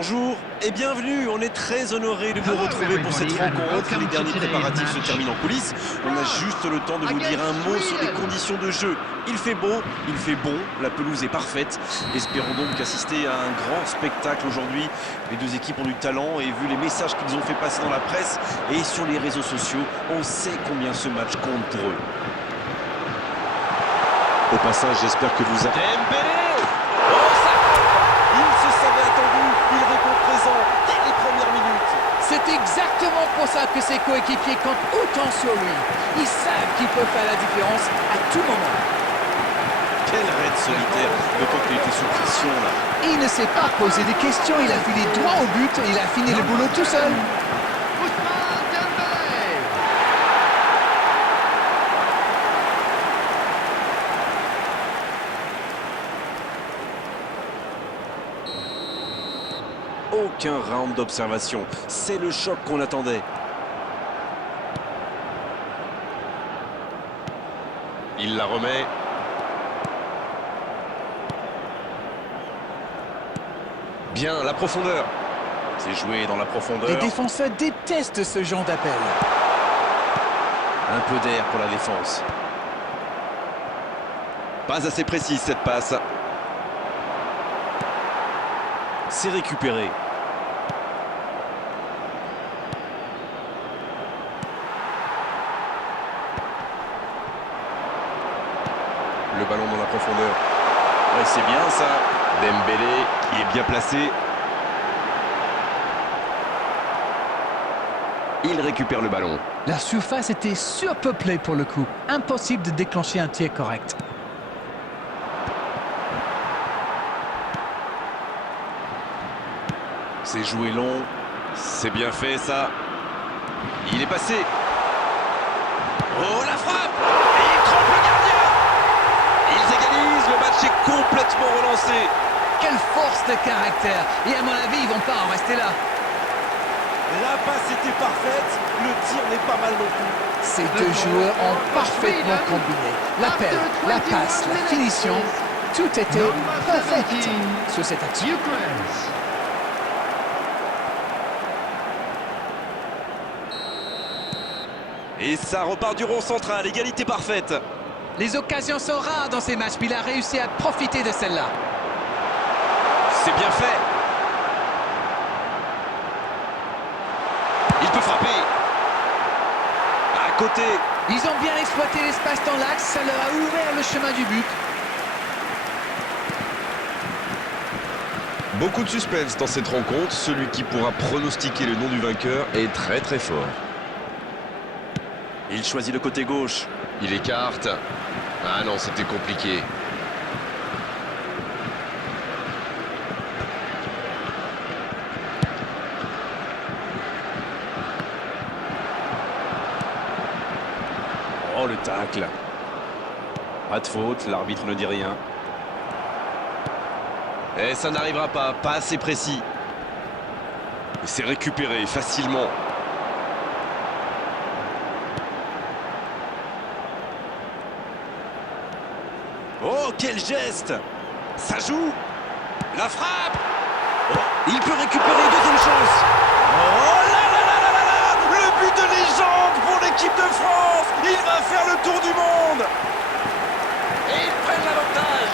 Bonjour et bienvenue, on est très honoré de vous retrouver pour cette rencontre. Les derniers préparatifs se terminent en coulisses. On a juste le temps de vous dire un mot sur les conditions de jeu. Il fait beau, il fait bon, la pelouse est parfaite. Espérons donc assister à un grand spectacle aujourd'hui. Les deux équipes ont du talent et vu les messages qu'ils ont fait passer dans la presse et sur les réseaux sociaux, on sait combien ce match compte pour eux. Au passage, j'espère que vous avez... Dembélé! Il se savait attendu, il répond présent dès les premières minutes. C'est exactement pour ça que ses coéquipiers comptent autant sur lui. Ils savent qu'il peut faire la différence à tout moment. Quel raid solitaire, d'autant qu'il était sous pression là. Il ne s'est pas posé des questions, il a filé droit au but et il a fini le boulot tout seul. Aucun round d'observation, c'est le choc qu'on attendait. Il la remet. Bien, la profondeur. C'est joué dans la profondeur. Les défenseurs détestent ce genre d'appel. Un peu d'air pour la défense. Pas assez précise cette passe. C'est récupéré. Le ballon dans la profondeur. Ouais, c'est bien ça. Dembélé. Il est bien placé. Il récupère le ballon. La surface était surpeuplée pour le coup. Impossible de déclencher un tir correct. C'est joué long. C'est bien fait ça. Il est passé. Oh la frappe! Et il trompe le gardien! Ils égalisent, le match est complètement relancé. Quelle force de caractère. Et à mon avis, ils vont pas en rester là. La passe était parfaite, le tir n'est pas mal non plus. Ces deux joueurs ont parfaitement combiné. L'appel, la passe, la finition, tout était parfait sur cette action. Et ça repart du rond central, égalité parfaite. Les occasions sont rares dans ces matchs, mais il a réussi à profiter de celle-là. C'est bien fait. Il peut frapper. À côté. Ils ont bien exploité l'espace dans l'axe, ça leur a ouvert le chemin du but. Beaucoup de suspense dans cette rencontre. Celui qui pourra pronostiquer le nom du vainqueur est très très fort. Il choisit le côté gauche. Il écarte. Ah non, c'était compliqué. Oh, le tacle. Pas de faute, l'arbitre ne dit rien. Et ça n'arrivera pas assez précis. Et c'est récupéré facilement. Oh, quel geste! Ça joue! La frappe! Oh, il peut récupérer, deuxième chance! Oh là là là là là là! Le but de légende pour l'équipe de France! Il va faire le tour du monde! Et ils prennent l'avantage.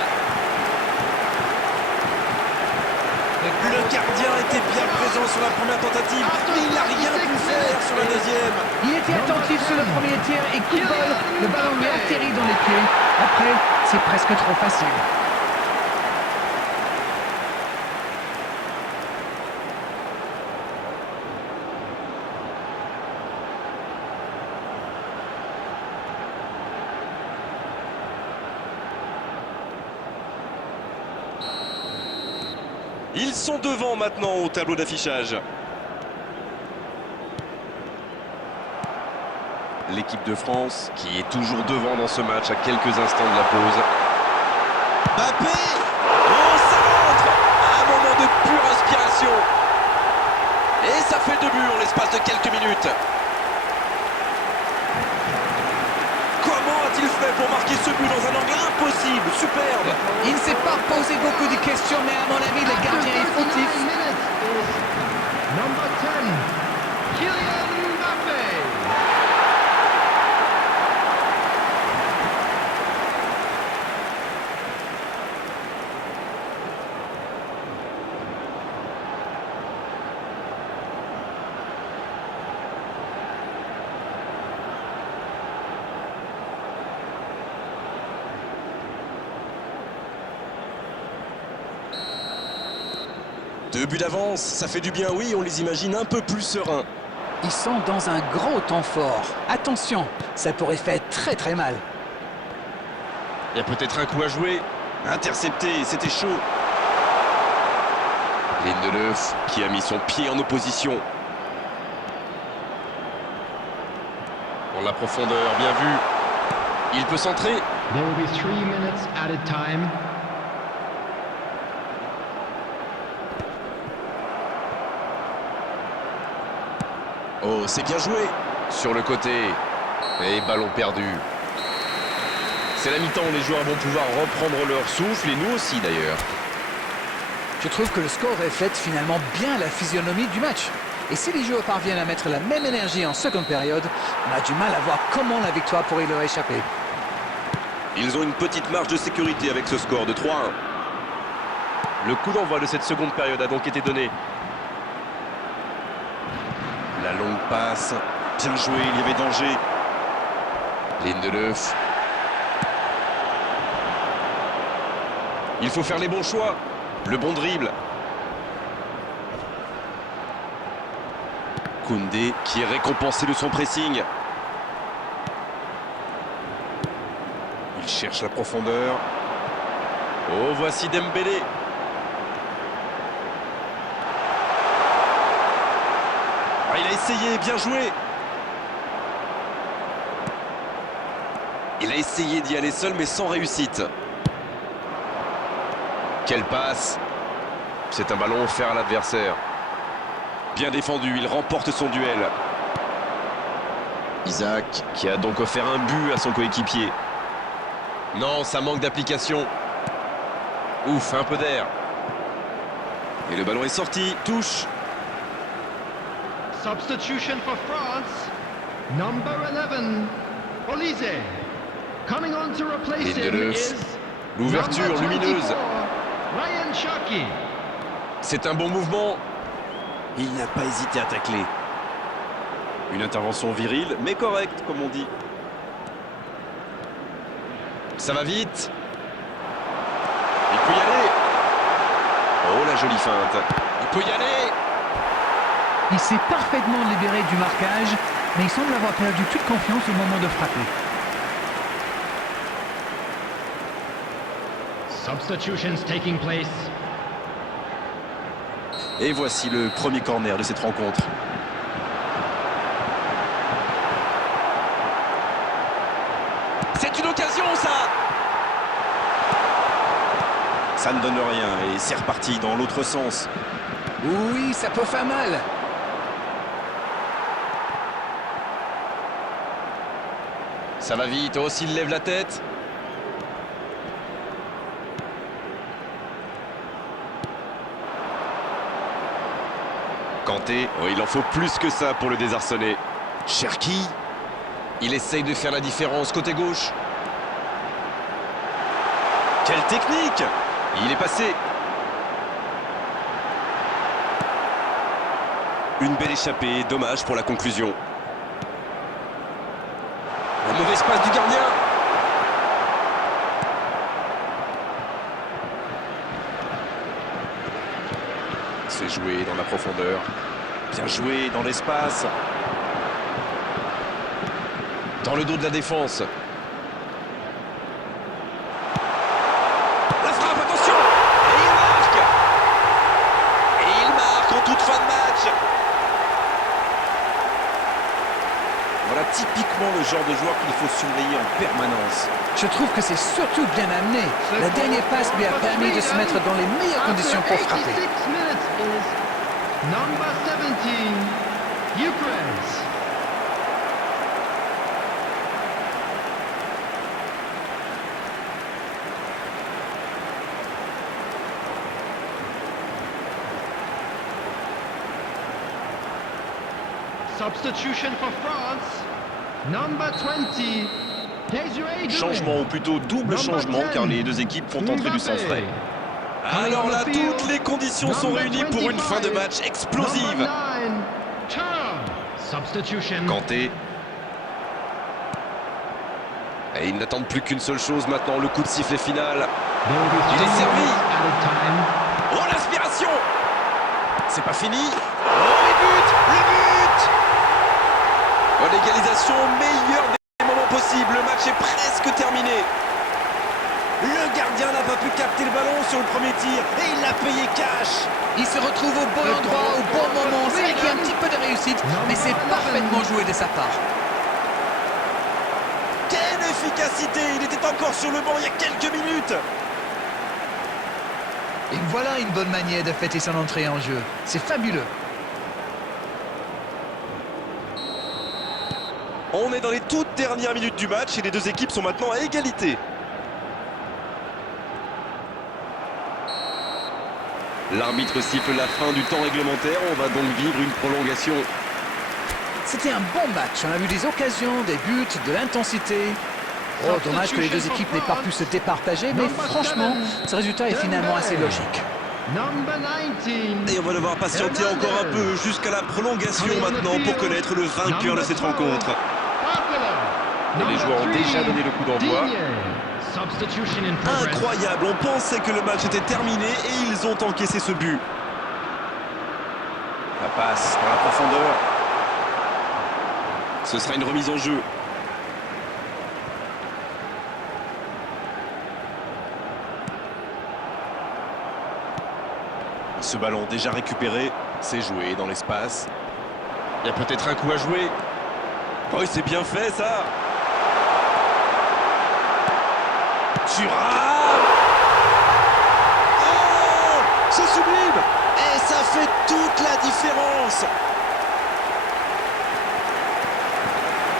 Le gardien était bien présent sur la première tentative, mais il n'a rien pu faire sur la deuxième. Il était attentif sur le premier tir et coup de bol, le ballon lui atterrit dans les pieds. Après, c'est presque trop facile. Ils sont devant maintenant au tableau d'affichage. L'équipe de France Qui est toujours devant dans ce match à quelques instants de la pause. Mbappé! Oh, ça rentre! Un moment de pure inspiration. Et ça fait 2 buts en l'espace de quelques minutes. Comment a-t-il fait pour marquer ce but dans un angle impossible? Superbe! Il ne s'est pas posé beaucoup de questions, mais à mon avis, le gardien est fautif. Kylian Mbappé. Deux buts d'avance, ça fait du bien, oui, on les imagine un peu plus sereins. Ils sont dans un gros temps fort. Attention, ça pourrait faire très très mal. Il y a peut-être un coup à jouer. Intercepté, c'était chaud. Lindelöf. Qui a mis son pied en opposition. Dans la profondeur, bien vu. Il peut centrer. There will be 3 minutes added time. Oh, c'est bien joué. Sur le côté. Et ballon perdu. C'est la mi-temps, les joueurs vont pouvoir reprendre leur souffle, et nous aussi d'ailleurs. Je trouve que le score reflète finalement bien la physionomie du match. Et si les joueurs parviennent à mettre la même énergie en seconde période, on a du mal à voir comment la victoire pourrait leur échapper. Ils ont une petite marge de sécurité avec ce score de 3-1. Le coup d'envoi de cette seconde période a donc été donné. La longue passe, bien joué, il y avait danger. Lindelöf. Il faut faire les bons choix. Le bon dribble. Koundé qui est récompensé de son pressing. Il cherche la profondeur. Oh, voici Dembélé. Ah, il a essayé, bien joué. Il a essayé d'y aller seul mais sans réussite. Quelle passe. C'est un ballon offert à l'adversaire. Bien défendu, il remporte son duel. Isaac qui a donc offert un but à son coéquipier. Non, ça manque d'application. Ouf, un peu d'air. Et le ballon est sorti, touche. Substitution for France. Number 11, Olise. Coming on to replace him Lindelöf. is L'ouverture number 24, lumineuse. Ryan Cherki. C'est un bon mouvement. Il n'a pas hésité à tacler. Une intervention virile, mais correcte, comme on dit. Ça va vite. Il peut y aller. Oh, la jolie feinte. Il peut y aller. Il s'est parfaitement libéré du marquage, mais il semble avoir perdu toute confiance au moment de frapper. Substitutions taking place. Et voici le premier corner de cette rencontre. C'est une occasion, ça. Ça ne donne rien et c'est reparti dans l'autre sens. Oui, ça peut faire mal. Ça va vite. Oh, s'il lève la tête. Kanté. Oh, il en faut plus que ça pour le désarçonner. Cherki. Il essaye de faire la différence côté gauche. Quelle technique! Il est passé. Une belle échappée, dommage pour la conclusion. La mauvaise passe du gardien. C'est joué dans la profondeur. Bien joué dans l'espace. Dans le dos de la défense. La frappe, attention! Et il marque! Et il marque en toute fin de match. Voilà typiquement le genre de joueur qu'il faut surveiller en permanence. Je trouve que c'est surtout bien amené. La dernière passe lui a permis de se mettre dans les meilleures conditions pour After frapper. 86 minutes is number 17, Gyökeres. Substitution for France. Number 20. Desiree Doué. Changement, ou plutôt double changement, car les deux équipes font entrer du sang frais. Alors là, toutes les conditions sont réunies pour une fin de match explosive. Substitution. Kanté. Et ils n'attendent plus qu'une seule chose maintenant, le coup de sifflet final. Il est servi. Oh, l'aspiration! C'est pas fini. Oh, le but! Oh, l'égalisation au meilleur des moments possibles. Le match est presque terminé. Le gardien n'a pas pu capter le ballon sur le premier tir et il l'a payé cash. Il se retrouve au bon endroit, au bon moment. C'est vrai qu'il y a un petit peu de réussite, mais c'est parfaitement joué de sa part. Quelle efficacité! Il était encore sur le banc il y a quelques minutes. Et voilà une bonne manière de fêter son entrée en jeu. C'est fabuleux. On est dans les toutes dernières minutes du match et les deux équipes sont maintenant à égalité. L'arbitre siffle la fin du temps réglementaire. On va donc vivre une prolongation. C'était un bon match. On a vu des occasions, des buts, de l'intensité. Oh, dommage que les deux équipes n'aient pas pu se départager, mais franchement, ce résultat est finalement assez logique. Number 19. Et on va devoir patienter encore un peu jusqu'à la prolongation maintenant pour connaître le vainqueur de cette rencontre. Et les joueurs ont déjà donné le coup d'envoi. Substitution in progress. Incroyable, on pensait que le match était terminé et ils ont encaissé ce but. La passe dans la profondeur. Ce sera une remise en jeu. Ce ballon déjà récupéré, c'est joué dans l'espace. Il y a peut-être un coup à jouer. Oh, c'est bien fait ça. Thuram. Oh, c'est sublime. Et ça fait toute la différence.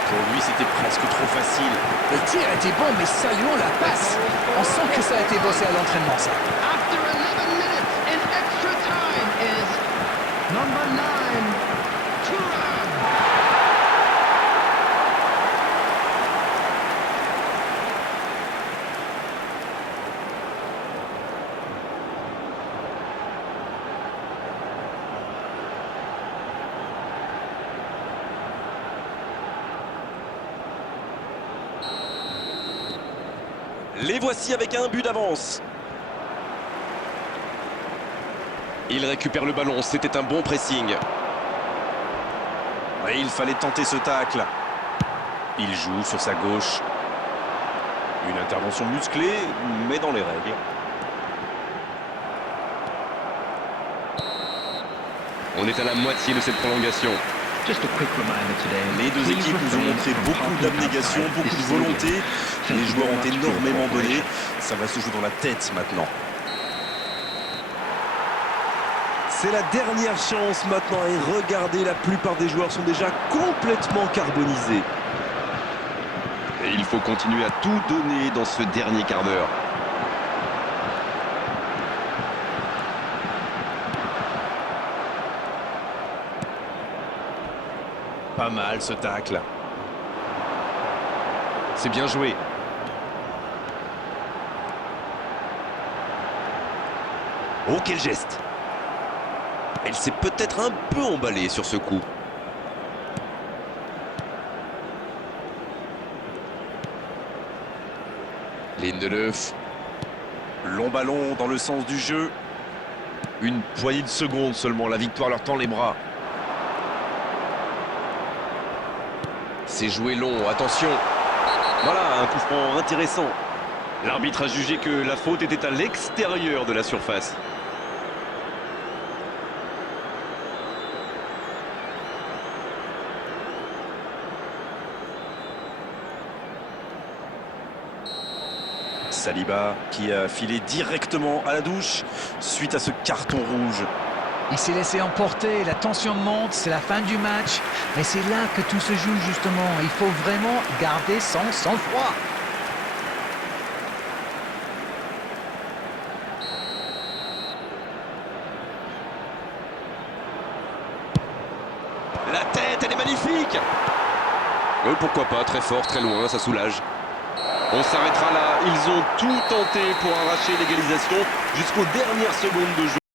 Pour lui, c'était presque trop facile. Le tir était bon, mais saluons la passe. On sent que ça a été bossé à l'entraînement, ça. After 11 minutes in extra time is number 9, Thuram. Les voici avec un but d'avance. Il récupère le ballon, c'était un bon pressing. Et il fallait tenter ce tacle. Il joue sur sa gauche. Une intervention musclée, mais dans les règles. On est à la moitié de cette prolongation. Les deux équipes nous ont montré beaucoup d'abnégation, beaucoup de volonté. Les joueurs ont énormément donné. Ça va se jouer dans la tête maintenant. C'est la dernière chance maintenant. Et regardez, la plupart des joueurs sont déjà complètement carbonisés. Et il faut continuer à tout donner dans ce dernier quart d'heure. Pas mal ce tacle. C'est bien joué. Oh, quel geste! Elle s'est peut-être un peu emballée sur ce coup. Lindelöf. Long ballon dans le sens du jeu. Une poignée de secondes seulement, la victoire leur tend les bras. C'est joué long, attention. Voilà, un coup franc intéressant. L'arbitre a jugé que la faute était à l'extérieur de la surface. Saliba qui a filé directement à la douche suite à ce carton rouge. Il s'est laissé emporter, la tension monte, c'est la fin du match. Mais c'est là que tout se joue justement. Il faut vraiment garder son sang-froid. La tête, elle est magnifique. Oui, pourquoi pas, très fort, très loin, ça soulage. On s'arrêtera là, ils ont tout tenté pour arracher l'égalisation jusqu'aux dernières secondes de jeu.